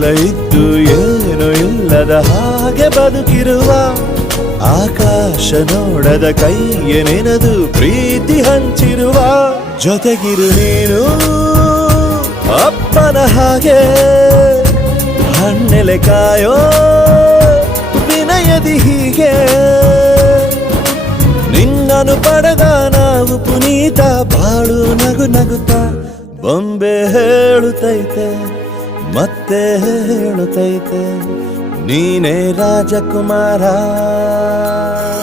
ಎಲ್ಲ ಇದ್ದು ಏನು ಇಲ್ಲದ ಹಾಗೆ ಬದುಕಿರುವ ಆಕಾಶ ನೋಡದ ಕೈಯೇ ನೆನೆದು ಪ್ರೀತಿ ಹಂಚಿರುವ ಜೊತೆಗಿರು ನೀನು ಅಪ್ಪನ ಹಾಗೆ ಹಣ್ಣೆಲೆ ಕಾಯೋ ವಿನಯದಿ ಹೀಗೆ ನಿನ್ನನು ಪಡೆದ ನಾವು ಪುನೀತ ಬಾಳು ನಗು ನಗುತ್ತಾ ಬೊಂಬೆ ಹೇಳುತ್ತೈತೆ ಮತ್ತೆ ಹೇಳುತ್ತೈತೆ ನೀನೇ ರಾಜಕುಮಾರ.